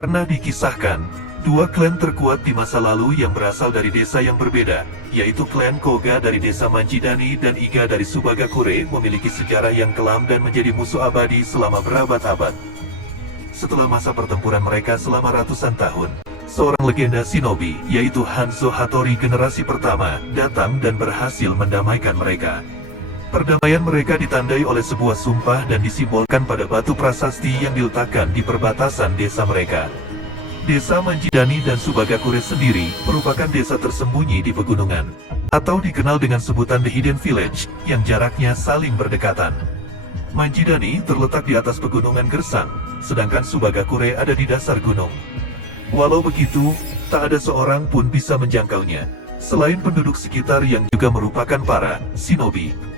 Pernah dikisahkan, dua klan terkuat di masa lalu yang berasal dari desa yang berbeda, yaitu klan Koga dari desa Manjidani dan Iga dari Subagakure, memiliki sejarah yang kelam dan menjadi musuh abadi selama berabad-abad. Setelah masa pertempuran mereka selama ratusan tahun, seorang legenda shinobi, yaitu Hanzo Hattori generasi pertama, datang dan berhasil mendamaikan mereka. Perdamaian mereka ditandai oleh sebuah sumpah dan disimbolkan pada batu prasasti yang diletakkan di perbatasan desa mereka. Desa Manjidani dan Subagakure sendiri merupakan desa tersembunyi di pegunungan, atau dikenal dengan sebutan The Hidden Village, yang jaraknya saling berdekatan. Manjidani terletak di atas pegunungan Gersang, sedangkan Subagakure ada di dasar gunung. Walau begitu, tak ada seorang pun bisa menjangkaunya, selain penduduk sekitar yang juga merupakan para shinobi.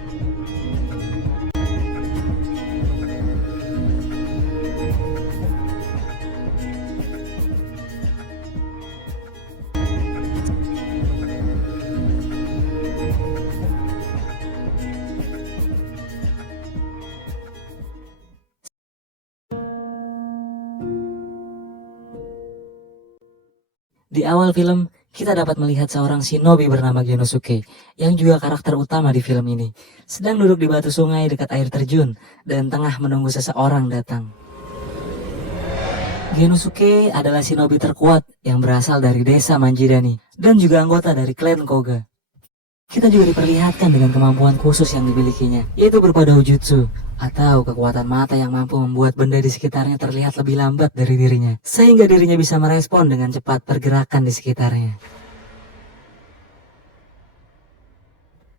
Di awal film, kita dapat melihat seorang shinobi bernama Genosuke, yang juga karakter utama di film ini, sedang duduk di batu sungai dekat air terjun, dan tengah menunggu seseorang datang. Genosuke adalah shinobi terkuat yang berasal dari desa Manjidani, dan juga anggota dari klan Koga. Kita juga diperlihatkan dengan kemampuan khusus yang dimilikinya, yaitu berupa doujutsu, atau kekuatan mata yang mampu membuat benda di sekitarnya terlihat lebih lambat dari dirinya, sehingga dirinya bisa merespon dengan cepat pergerakan di sekitarnya.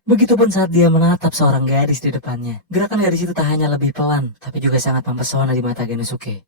Begitupun saat dia menatap seorang gadis di depannya, gerakan gadis itu tak hanya lebih pelan, tapi juga sangat mempesona di mata Genosuke.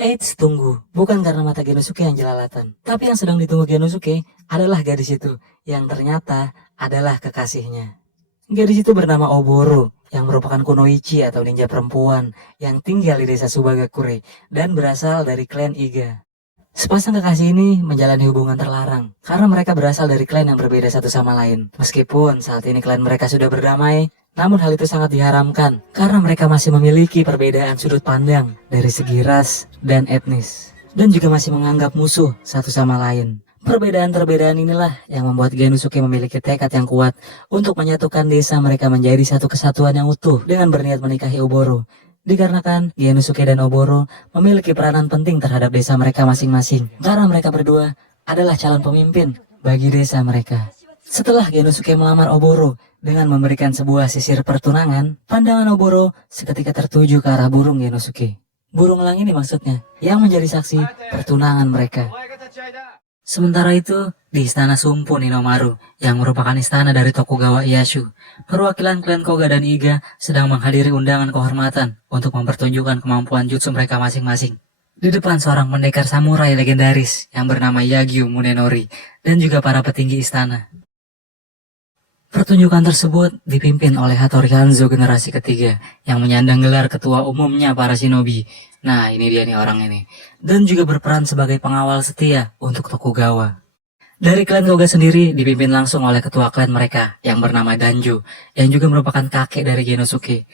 Eits, tunggu. Bukan karena mata Genosuke yang jelalatan. Tapi yang sedang ditunggu Genosuke adalah gadis itu, yang ternyata adalah kekasihnya. Gadis itu bernama Oboro, yang merupakan kunoichi atau ninja perempuan, yang tinggal di desa Subagakure, dan berasal dari klan Iga. Sepasang kekasih ini menjalani hubungan terlarang, karena mereka berasal dari klan yang berbeda satu sama lain. Meskipun saat ini klan mereka sudah berdamai, namun hal itu sangat diharamkan karena mereka masih memiliki perbedaan sudut pandang dari segi ras dan etnis, dan juga masih menganggap musuh satu sama lain. Perbedaan-perbedaan inilah yang membuat Genosuke memiliki tekad yang kuat untuk menyatukan desa mereka menjadi satu kesatuan yang utuh dengan berniat menikahi Oboro. Dikarenakan Genosuke dan Oboro memiliki peranan penting terhadap desa mereka masing-masing, karena mereka berdua adalah calon pemimpin bagi desa mereka. Setelah Genosuke melamar Oboro dengan memberikan sebuah sisir pertunangan, pandangan Oboro seketika tertuju ke arah burung Genosuke. Burung elang ini maksudnya, yang menjadi saksi pertunangan mereka. Sementara itu, di istana Sumpu Ninomaru, yang merupakan istana dari Tokugawa Ieyasu, perwakilan klan Koga dan Iga sedang menghadiri undangan kehormatan untuk mempertunjukkan kemampuan jutsu mereka masing-masing. Di depan seorang pendekar samurai legendaris yang bernama Yagyu Munenori dan juga para petinggi istana. Pertunjukan tersebut dipimpin oleh Hattori Hanzo generasi ketiga yang menyandang gelar ketua umumnya para shinobi. Nah, ini dia nih orang ini. Dan juga berperan sebagai pengawal setia untuk Tokugawa. Dari klan Koga sendiri dipimpin langsung oleh ketua klan mereka yang bernama Danjo, yang juga merupakan kakek dari Genosuke.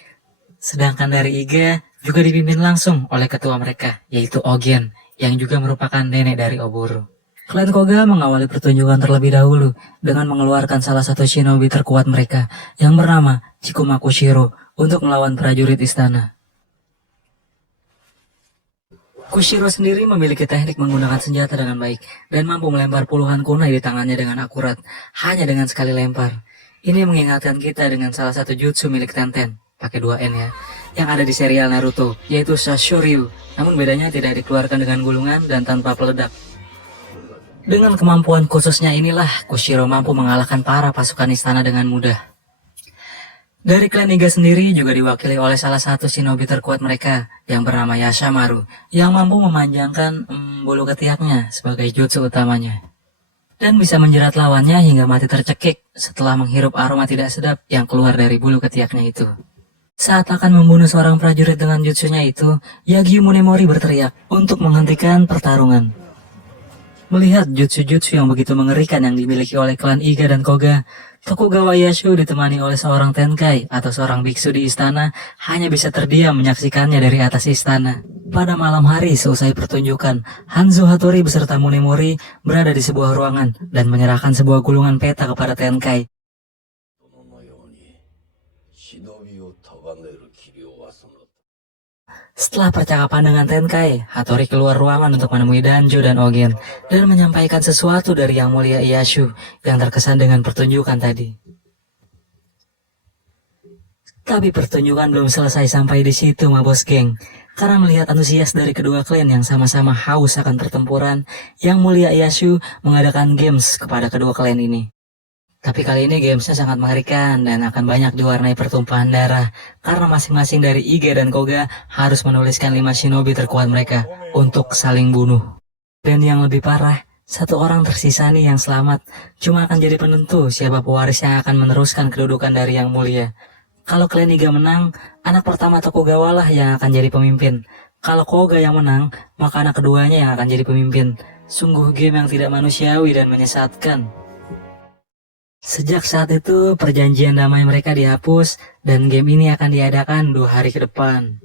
Sedangkan dari Iga juga dipimpin langsung oleh ketua mereka, yaitu Ogen, yang juga merupakan nenek dari Oboro. Klan Koga mengawali pertunjukan terlebih dahulu dengan mengeluarkan salah satu shinobi terkuat mereka yang bernama Chikuma Kushiro untuk melawan prajurit istana. Kushiro sendiri memiliki teknik menggunakan senjata dengan baik dan mampu melempar puluhan kunai di tangannya dengan akurat, hanya dengan sekali lempar. Ini mengingatkan kita dengan salah satu jutsu milik Tenten, pakai 2N ya, yang ada di serial Naruto, yaitu Sashoryu, namun bedanya tidak dikeluarkan dengan gulungan dan tanpa peledak. Dengan kemampuan khususnya inilah, Kushiro mampu mengalahkan para pasukan istana dengan mudah. Dari klan Iga sendiri juga diwakili oleh salah satu shinobi terkuat mereka yang bernama Yashamaru, yang mampu memanjangkan bulu ketiaknya sebagai jutsu utamanya. Dan bisa menjerat lawannya hingga mati tercekik setelah menghirup aroma tidak sedap yang keluar dari bulu ketiaknya itu. Saat akan membunuh seorang prajurit dengan jutsunya itu, Yagyu Munemori berteriak untuk menghentikan pertarungan. Melihat jutsu-jutsu yang begitu mengerikan yang dimiliki oleh klan Iga dan Koga, Tokugawa Ieyasu ditemani oleh seorang Tenkai atau seorang biksu di istana hanya bisa terdiam menyaksikannya dari atas istana. Pada malam hari seusai pertunjukan, Hanzo Hattori beserta Munemori berada di sebuah ruangan dan menyerahkan sebuah gulungan peta kepada Tenkai. Setelah percakapan dengan Tenkai, Hattori keluar ruangan untuk menemui Danjo dan Ogen dan menyampaikan sesuatu dari Yang Mulia Ieyasu yang terkesan dengan pertunjukan tadi. Tapi pertunjukan belum selesai sampai di situ, Mabos Geng. Karena melihat antusias dari kedua klan yang sama-sama haus akan pertempuran, Yang Mulia Ieyasu mengadakan games kepada kedua klan ini. Tapi kali ini gamesnya sangat mengerikan dan akan banyak diwarnai pertumpahan darah karena masing-masing dari Iga dan Koga harus menuliskan 5 shinobi terkuat mereka untuk saling bunuh. Dan yang lebih parah, satu orang tersisa nih yang selamat cuma akan jadi penentu siapa pewaris yang akan meneruskan kedudukan dari Yang Mulia. Kalau klan Iga menang, anak pertama Tokugawa lah yang akan jadi pemimpin. Kalau Koga yang menang, maka anak keduanya yang akan jadi pemimpin. Sungguh game yang tidak manusiawi dan menyesatkan. Sejak saat itu, perjanjian damai mereka dihapus dan game ini akan diadakan 2 hari ke depan.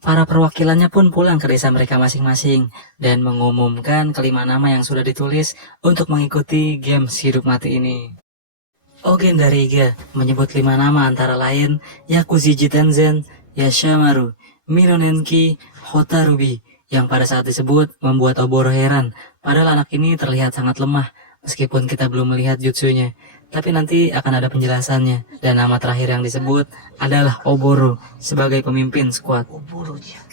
Para perwakilannya pun pulang ke desa mereka masing-masing dan mengumumkan kelima nama yang sudah ditulis untuk mengikuti games hidup mati ini. Ogen dari Iga menyebut 5 nama antara lain Yakuji Jitenzen, Yashamaru, Minonenki, Hotarubi, yang pada saat disebut membuat Oboro heran, padahal anak ini terlihat sangat lemah. Meskipun kita belum melihat jutsunya, tapi nanti akan ada penjelasannya. Dan nama terakhir yang disebut adalah Oboro sebagai pemimpin skuad.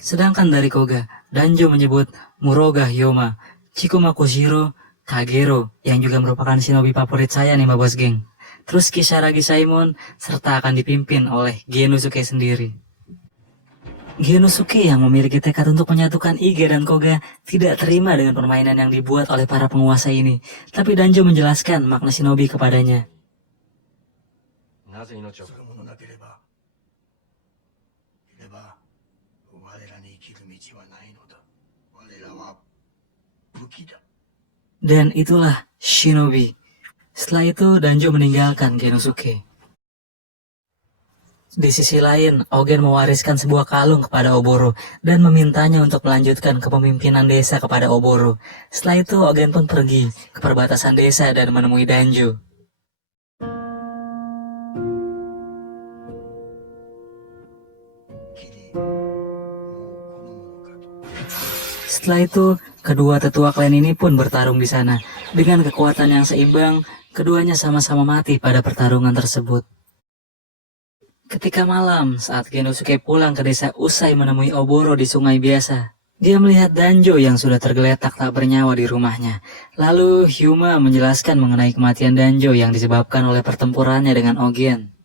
Sedangkan dari Koga, Danjo menyebut Muroga Hyoma, Chikuma Koshiro, Kagero, yang juga merupakan shinobi favorit saya nih Mabos Geng. Terus Kisaragi Saimon, serta akan dipimpin oleh Genosuke sendiri. Genosuke yang memiliki tekad untuk menyatukan Iga dan Koga tidak terima dengan permainan yang dibuat oleh para penguasa ini. Tapi Danjo menjelaskan makna shinobi kepadanya. Dan itulah shinobi. Setelah itu Danjo meninggalkan Genosuke. Di sisi lain, Ogen mewariskan sebuah kalung kepada Oboro dan memintanya untuk melanjutkan kepemimpinan desa kepada Oboro. Setelah itu, Ogen pun pergi ke perbatasan desa dan menemui Danjo. Setelah itu, kedua tetua klan ini pun bertarung di sana. Dengan kekuatan yang seimbang, keduanya sama-sama mati pada pertarungan tersebut. Ketika malam, saat Genosuke pulang ke desa usai menemui Oboro di sungai biasa, dia melihat Danjo yang sudah tergeletak tak bernyawa di rumahnya. Lalu Hyuma menjelaskan mengenai kematian Danjo yang disebabkan oleh pertempurannya dengan Ogen.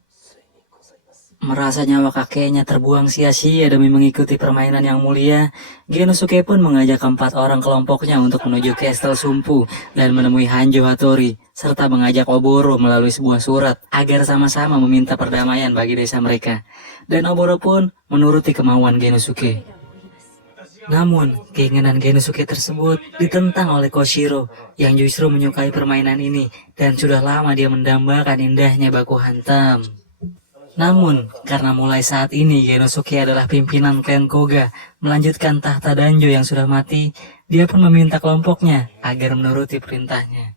Merasa nyawa kakeknya terbuang sia-sia demi mengikuti permainan yang mulia, Genosuke pun mengajak 4 orang kelompoknya untuk menuju Castle Sumpu dan menemui Hanjo Hattori, serta mengajak Oboro melalui sebuah surat agar sama-sama meminta perdamaian bagi desa mereka. Dan Oboro pun menuruti kemauan Genosuke. Namun, keinginan Genosuke tersebut ditentang oleh Koshiro yang justru menyukai permainan ini dan sudah lama dia mendambakan indahnya baku hantam. Namun, karena mulai saat ini Genosuke adalah pimpinan klan Koga melanjutkan tahta Danjo yang sudah mati, dia pun meminta kelompoknya agar menuruti perintahnya.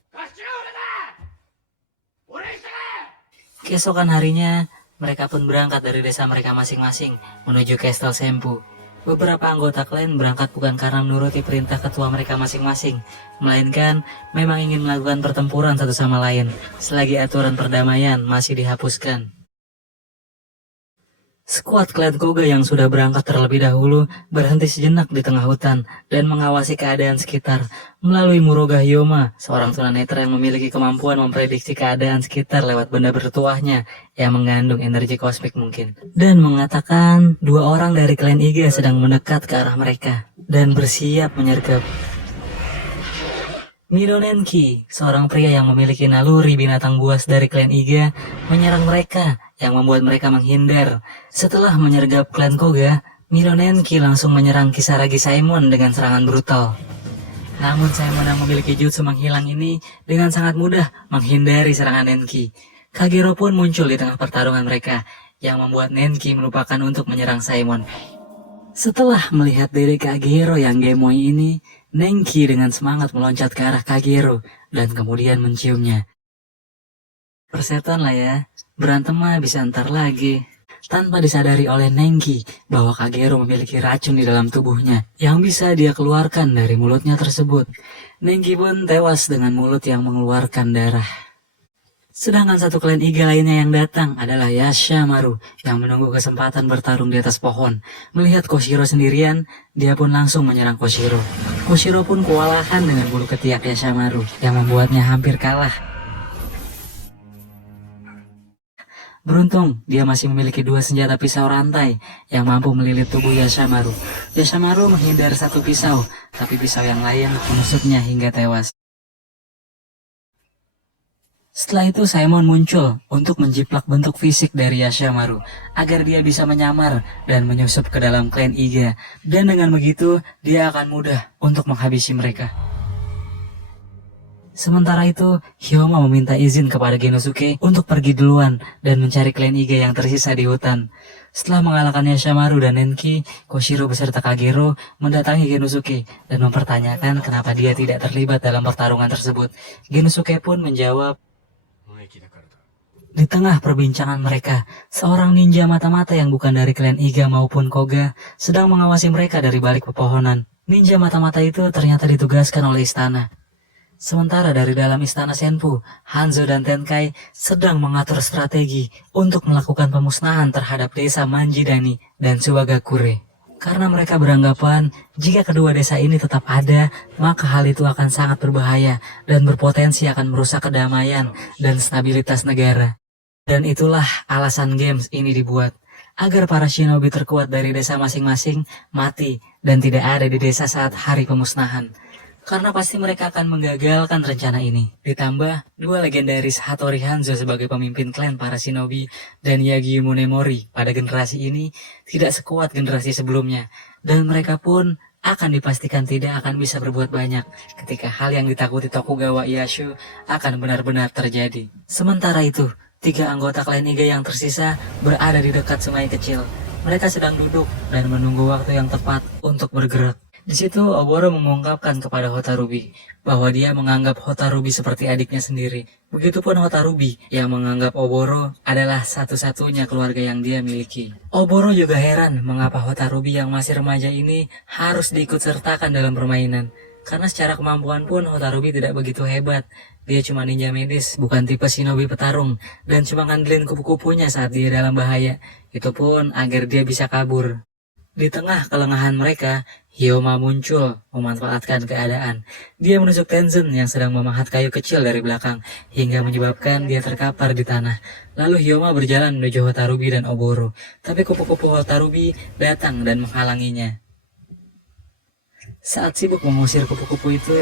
Keesokan harinya, mereka pun berangkat dari desa mereka masing-masing menuju Castle Sempu. Beberapa anggota klan berangkat bukan karena menuruti perintah ketua mereka masing-masing, melainkan memang ingin melakukan pertempuran satu sama lain, selagi aturan perdamaian masih dihapuskan. Skuad klan Koga yang sudah berangkat terlebih dahulu berhenti sejenak di tengah hutan dan mengawasi keadaan sekitar melalui Muroga Hyoma, seorang tunanetra yang memiliki kemampuan memprediksi keadaan sekitar lewat benda bertuahnya yang mengandung energi kosmik mungkin. Dan mengatakan 2 orang dari klan Iga sedang mendekat ke arah mereka dan bersiap menyergap. Minonenki, seorang pria yang memiliki naluri binatang buas dari klan Iga, menyerang mereka yang membuat mereka menghindar. Setelah menyergap klan Koga, Minonenki langsung menyerang Kisaragi Saimon dengan serangan brutal. Namun Simon yang memiliki jutsu menghilang ini dengan sangat mudah menghindari serangan Nenki. Kagero pun muncul di tengah pertarungan mereka, yang membuat Nenki melupakan untuk menyerang Simon. Setelah melihat diri Kagero yang gemoy ini, Nenki dengan semangat meloncat ke arah Kagero dan kemudian menciumnya. Persetan lah ya, berantem mah bisa ntar lagi. Tanpa disadari oleh Nenki bahwa Kagero memiliki racun di dalam tubuhnya yang bisa dia keluarkan dari mulutnya tersebut. Nenki pun tewas dengan mulut yang mengeluarkan darah. Sedangkan satu klan Iga lainnya yang datang adalah Yashamaru yang menunggu kesempatan bertarung di atas pohon. Melihat Koshiro sendirian, dia pun langsung menyerang Koshiro. Koshiro pun kewalahan dengan bulu ketiak Yashamaru yang membuatnya hampir kalah. Beruntung, dia masih memiliki 2 senjata pisau rantai yang mampu melilit tubuh Yashamaru. Yashamaru menghindar satu pisau, tapi pisau yang lain menusuknya hingga tewas. Setelah itu Simon muncul untuk menjiplak bentuk fisik dari Yashamaru agar dia bisa menyamar dan menyusup ke dalam klan Iga, dan dengan begitu dia akan mudah untuk menghabisi mereka. Sementara itu, Hyoma meminta izin kepada Genosuke untuk pergi duluan dan mencari klan Iga yang tersisa di hutan. Setelah mengalahkan Yashamaru dan Nenki, Koshiro beserta Kagero mendatangi Genosuke dan mempertanyakan kenapa dia tidak terlibat dalam pertarungan tersebut. Genosuke pun menjawab, di tengah perbincangan mereka, seorang ninja mata-mata yang bukan dari klan Iga maupun Koga sedang mengawasi mereka dari balik pepohonan. Ninja mata-mata itu ternyata ditugaskan oleh istana. Sementara dari dalam istana Senpu, Hanzo dan Tenkai sedang mengatur strategi untuk melakukan pemusnahan terhadap desa Manjidani dan Subagakure. Karena mereka beranggapan jika kedua desa ini tetap ada, maka hal itu akan sangat berbahaya dan berpotensi akan merusak kedamaian dan stabilitas negara. Dan itulah alasan games ini dibuat, agar para shinobi terkuat dari desa masing-masing mati dan tidak ada di desa saat hari pemusnahan. Karena pasti mereka akan menggagalkan rencana ini. Ditambah, 2 legendaris Hattori Hanzo sebagai pemimpin klan para shinobi dan Yagi Munemori pada generasi ini tidak sekuat generasi sebelumnya. Dan mereka pun akan dipastikan tidak akan bisa berbuat banyak ketika hal yang ditakuti Tokugawa Ieyasu akan benar-benar terjadi. Sementara itu, 3 anggota klan Iga yang tersisa berada di dekat sungai kecil. Mereka sedang duduk dan menunggu waktu yang tepat untuk bergerak. Di situ Oboro mengungkapkan kepada Hotarubi bahwa dia menganggap Hotarubi seperti adiknya sendiri. Begitupun Hotarubi yang menganggap Oboro adalah satu-satunya keluarga yang dia miliki. Oboro juga heran mengapa Hotarubi yang masih remaja ini harus diikutsertakan dalam permainan. Karena secara kemampuan pun Hotarubi tidak begitu hebat. Dia cuma ninja medis, bukan tipe shinobi petarung, dan cuma ngandelin kupu-kupunya saat dia dalam bahaya. Itu pun agar dia bisa kabur. Di tengah kelengahan mereka, Hyoma muncul memanfaatkan keadaan. Dia menusuk Tenzin yang sedang memahat kayu kecil dari belakang hingga menyebabkan dia terkapar di tanah. Lalu Hyoma berjalan menuju Hotarubi dan Oboro, tapi kupu-kupu Hotarubi datang dan menghalanginya. Saat sibuk mengusir kupu-kupu itu,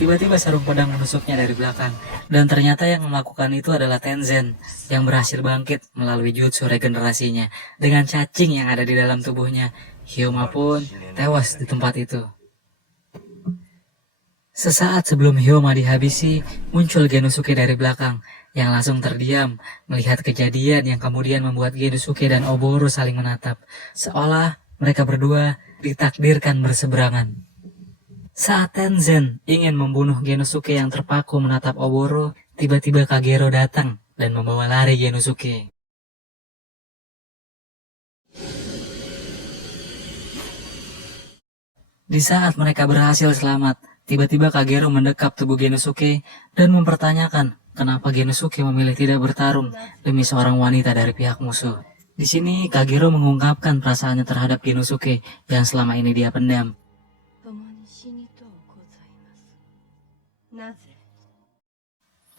tiba-tiba sarung pedang menusuknya dari belakang. Dan ternyata yang melakukan itu adalah Tenzen yang berhasil bangkit melalui jutsu regenerasinya dengan cacing yang ada di dalam tubuhnya. Hyoma pun tewas di tempat itu. Sesaat sebelum Hyoma dihabisi, muncul Genosuke dari belakang yang langsung terdiam melihat kejadian yang kemudian membuat Genosuke dan Oboro saling menatap, seolah mereka berdua ditakdirkan berseberangan. Saat Tenzen ingin membunuh Genosuke yang terpaku menatap Oboro, tiba-tiba Kagero datang dan membawa lari Genosuke. Di saat mereka berhasil selamat, tiba-tiba Kagero mendekap tubuh Genosuke dan mempertanyakan kenapa Genosuke memilih tidak bertarung demi seorang wanita dari pihak musuh. Di sini Kagero mengungkapkan perasaannya terhadap Genosuke yang selama ini dia pendam.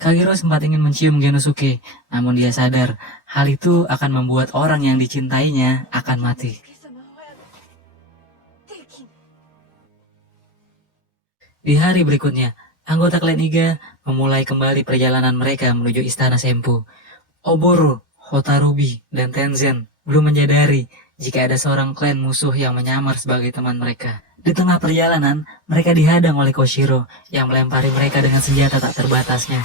Kagero sempat ingin mencium Genosuke, namun dia sadar hal itu akan membuat orang yang dicintainya akan mati. Di hari berikutnya, anggota klan Iga memulai kembali perjalanan mereka menuju istana Senpu. Oboro, Hotarubi, dan Tenzen belum menyadari jika ada seorang klan musuh yang menyamar sebagai teman mereka. Di tengah perjalanan, mereka dihadang oleh Koshiro yang melempari mereka dengan senjata tak terbatasnya.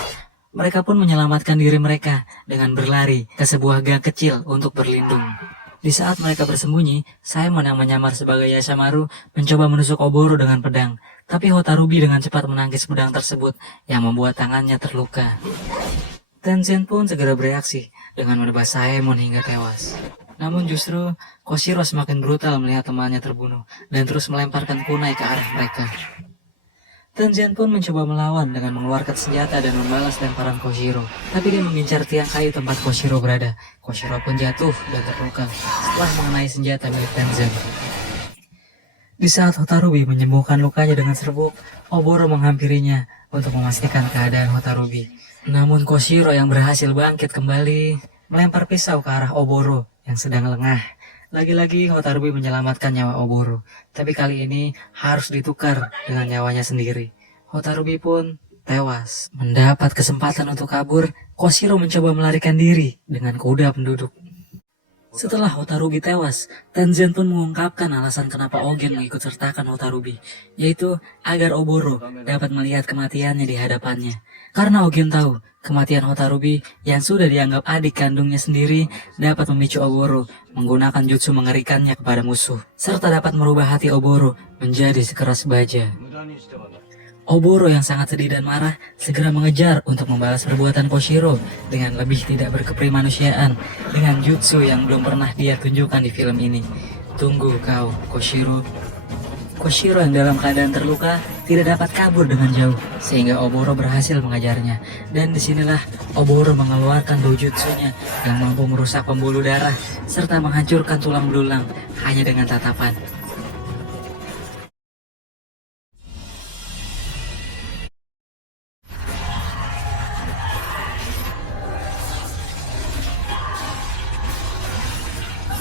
Mereka pun menyelamatkan diri mereka dengan berlari ke sebuah gang kecil untuk berlindung. Di saat mereka bersembunyi, Simon yang menyamar sebagai Yashamaru mencoba menusuk Oboro dengan pedang. Tapi Hotarubi dengan cepat menangkis pedang tersebut yang membuat tangannya terluka. Tenzen pun segera bereaksi dengan menebas Simon hingga tewas. Namun justru Koshiro semakin brutal melihat temannya terbunuh dan terus melemparkan kunai ke arah mereka. Tenzen pun mencoba melawan dengan mengeluarkan senjata dan membalas lemparan Koshiro. Tapi dia mengincar tiang kayu tempat Koshiro berada. Koshiro pun jatuh dan terluka setelah mengenai senjata milik Tenzen. Di saat Hotarubi menyembuhkan lukanya dengan serbuk, Oboro menghampirinya untuk memastikan keadaan Hotarubi. Namun Koshiro yang berhasil bangkit kembali melempar pisau ke arah Oboro yang sedang lengah. Lagi-lagi Hotarubi menyelamatkan nyawa Oboro, tapi kali ini harus ditukar dengan nyawanya sendiri. Hotarubi pun tewas. Mendapat kesempatan untuk kabur, Koshiro mencoba melarikan diri dengan kuda penduduk. Setelah Hotarubi tewas, Tenzen pun mengungkapkan alasan kenapa Ogen mengikutsertakan Hotarubi, yaitu agar Oboro dapat melihat kematiannya di hadapannya. Karena Ogen tahu kematian Hotarubi yang sudah dianggap adik kandungnya sendiri dapat memicu Oboro menggunakan jutsu mengerikannya kepada musuh, serta dapat merubah hati Oboro menjadi sekeras baja. Oboro yang sangat sedih dan marah segera mengejar untuk membalas perbuatan Koshiro dengan lebih tidak berkeprimanusiaan dengan jutsu yang belum pernah dia tunjukkan di film ini. Tunggu kau, Koshiro. Koshiro yang dalam keadaan terluka tidak dapat kabur dengan jauh sehingga Oboro berhasil mengejarnya. Dan disinilah Oboro mengeluarkan dojutsunya yang mampu merusak pembuluh darah serta menghancurkan tulang belulang hanya dengan tatapan.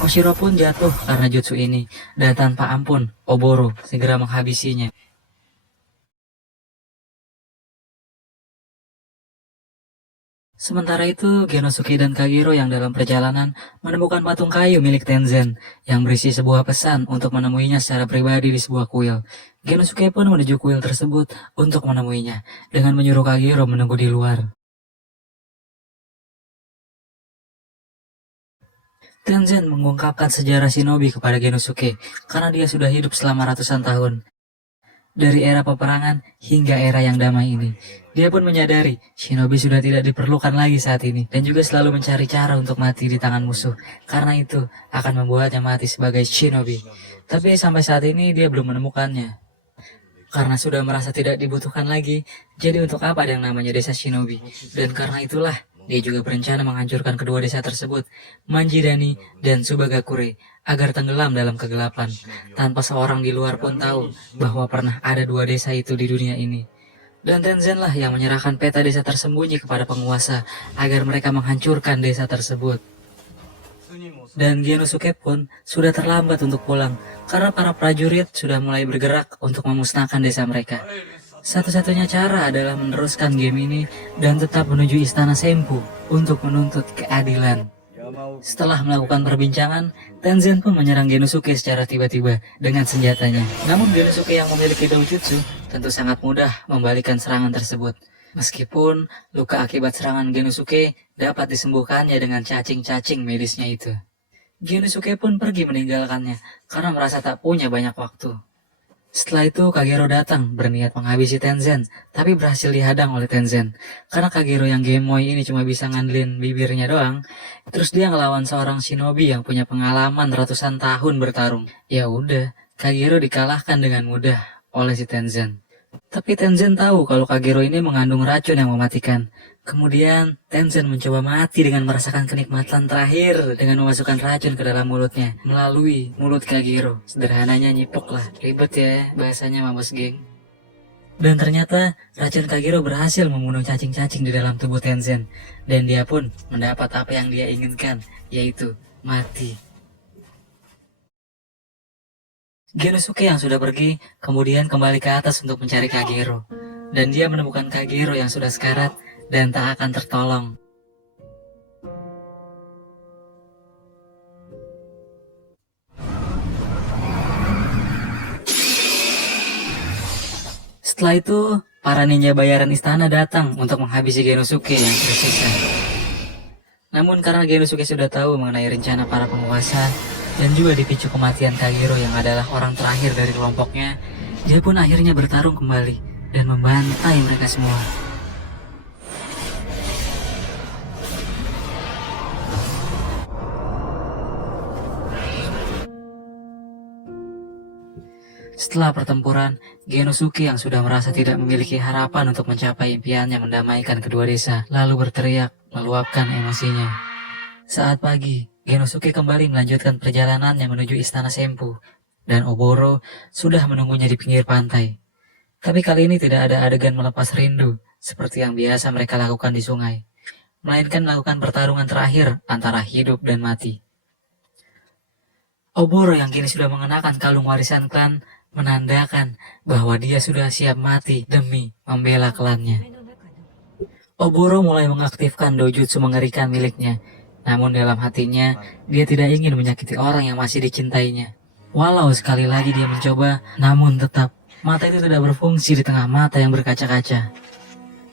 Koshiro pun jatuh karena jutsu ini, dan tanpa ampun, Oboro segera menghabisinya. Sementara itu, Genosuke dan Kagero yang dalam perjalanan menemukan patung kayu milik Tenzen yang berisi sebuah pesan untuk menemuinya secara pribadi di sebuah kuil. Genosuke pun menuju kuil tersebut untuk menemuinya, dengan menyuruh Kagero menunggu di luar. Tenzen mengungkapkan sejarah shinobi kepada Genosuke karena dia sudah hidup selama ratusan tahun. Dari era peperangan hingga era yang damai ini. Dia pun menyadari shinobi sudah tidak diperlukan lagi saat ini dan juga selalu mencari cara untuk mati di tangan musuh. Karena itu akan membuatnya mati sebagai shinobi. Tapi sampai saat ini dia belum menemukannya. Karena sudah merasa tidak dibutuhkan lagi, jadi untuk apa ada yang namanya desa shinobi? Dan karena itulah dia juga berencana menghancurkan kedua desa tersebut, Manjidani dan Subagakure, agar tenggelam dalam kegelapan, tanpa seorang di luar pun tahu bahwa pernah ada dua desa itu di dunia ini. Dan Tenzen lah yang menyerahkan peta desa tersembunyi kepada penguasa, agar mereka menghancurkan desa tersebut. Dan Genosuke pun sudah terlambat untuk pulang, karena para prajurit sudah mulai bergerak untuk memusnahkan desa mereka. Satu-satunya cara adalah meneruskan game ini dan tetap menuju istana Senpu untuk menuntut keadilan. Setelah melakukan perbincangan, Tenzen pun menyerang Genosuke secara tiba-tiba dengan senjatanya. Namun Genosuke yang memiliki dojutsu tentu sangat mudah membalikkan serangan tersebut. Meskipun luka akibat serangan Genosuke dapat disembuhkannya dengan cacing-cacing medisnya itu. Genosuke pun pergi meninggalkannya karena merasa tak punya banyak waktu. Setelah itu Kagero datang berniat menghabisi Tenzen, tapi berhasil dihadang oleh Tenzen. Karena Kagero yang gemoy ini cuma bisa ngandelin bibirnya doang, terus dia ngelawan seorang shinobi yang punya pengalaman ratusan tahun bertarung. Ya udah, Kagero dikalahkan dengan mudah oleh si Tenzen. Tapi Tenzen tahu kalau Kagero ini mengandung racun yang mematikan. Kemudian Tenzen mencoba mati dengan merasakan kenikmatan terakhir dengan memasukkan racun ke dalam mulutnya melalui mulut Kagero. Sederhananya nyipok lah, ribet ya bahasanya mabos geng. Dan ternyata racun Kagero berhasil membunuh cacing-cacing di dalam tubuh Tenzen. Dan dia pun mendapat apa yang dia inginkan, yaitu mati. Genosuke yang sudah pergi kemudian kembali ke atas untuk mencari Kagero. Dan dia menemukan Kagero yang sudah sekarat dan tak akan tertolong. Setelah itu, para ninja bayaran istana datang untuk menghabisi Genosuke yang tersisa. Namun karena Genosuke sudah tahu mengenai rencana para penguasa dan juga dipicu kematian Kagero yang adalah orang terakhir dari kelompoknya, dia pun akhirnya bertarung kembali dan membantai mereka semua. Setelah pertempuran, Genosuke yang sudah merasa tidak memiliki harapan untuk mencapai impiannya mendamaikan kedua desa, lalu berteriak, meluapkan emosinya. Saat pagi, Genosuke kembali melanjutkan perjalanannya menuju istana Senpu, dan Oboro sudah menunggunya di pinggir pantai. Tapi kali ini tidak ada adegan melepas rindu, seperti yang biasa mereka lakukan di sungai, melainkan melakukan pertarungan terakhir antara hidup dan mati. Oboro yang kini sudah mengenakan kalung warisan klan menandakan bahwa dia sudah siap mati demi membela klannya. Oboro mulai mengaktifkan dojutsu mengerikan miliknya, namun dalam hatinya dia tidak ingin menyakiti orang yang masih dicintainya. Walau sekali lagi dia mencoba, namun tetap mata itu tidak berfungsi di tengah mata yang berkaca-kaca.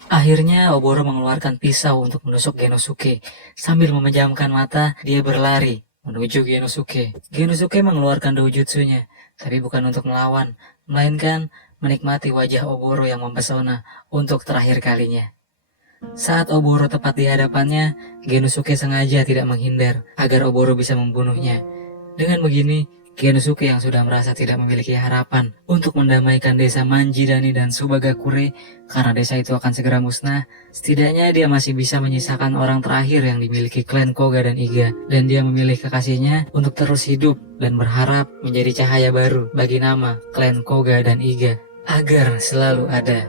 Akhirnya Oboro mengeluarkan pisau untuk menusuk Genosuke. Sambil memejamkan mata, dia berlari menuju Genosuke. Genosuke mengeluarkan dojutsunya, tapi bukan untuk melawan, melainkan menikmati wajah Oboro yang mempesona untuk terakhir kalinya. Saat Oboro tepat di hadapannya, Genosuke sengaja tidak menghindar agar Oboro bisa membunuhnya. Dengan begini, Genosuke yang sudah merasa tidak memiliki harapan untuk mendamaikan desa Manjidani dan Subagakure karena desa itu akan segera musnah, setidaknya dia masih bisa menyisakan orang terakhir yang dimiliki klan Koga dan Iga, dan dia memilih kekasihnya untuk terus hidup dan berharap menjadi cahaya baru bagi nama klan Koga dan Iga agar selalu ada.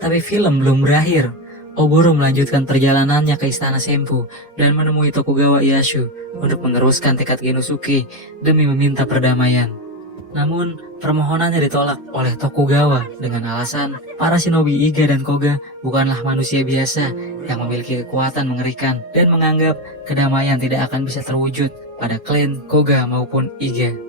Tapi film belum berakhir. Oboro melanjutkan perjalanannya ke istana Senpu dan menemui Tokugawa Ieyasu untuk meneruskan tekad Genosuke demi meminta perdamaian. Namun, permohonannya ditolak oleh Tokugawa dengan alasan para shinobi Iga dan Koga bukanlah manusia biasa yang memiliki kekuatan mengerikan dan menganggap kedamaian tidak akan bisa terwujud pada klan Koga maupun Iga.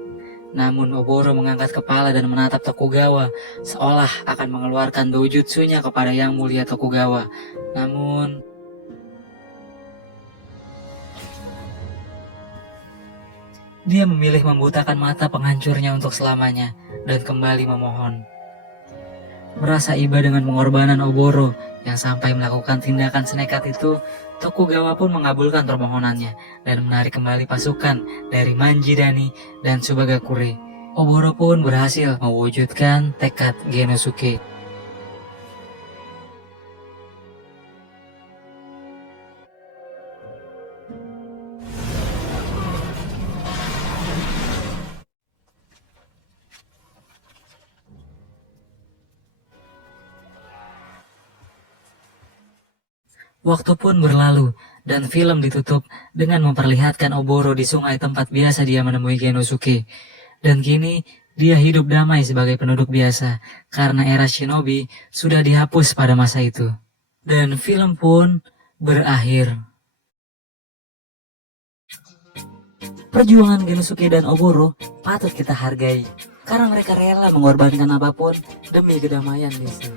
Namun Oboro mengangkat kepala dan menatap Tokugawa seolah akan mengeluarkan dojutsunya kepada Yang Mulia Tokugawa. Namun dia memilih membutakan mata penghancurnya untuk selamanya dan kembali memohon. Merasa iba dengan pengorbanan Oboro yang sampai melakukan tindakan senekat itu, Tokugawa pun mengabulkan permohonannya dan menarik kembali pasukan dari Manjidani dan Subagakure. Oboro pun berhasil mewujudkan tekad Genosuke. Waktu pun berlalu, dan film ditutup dengan memperlihatkan Oboro di sungai tempat biasa dia menemui Genosuke. Dan kini, dia hidup damai sebagai penduduk biasa, karena era shinobi sudah dihapus pada masa itu. Dan film pun berakhir. Perjuangan Genosuke dan Oboro patut kita hargai, karena mereka rela mengorbankan apapun demi kedamaian desa.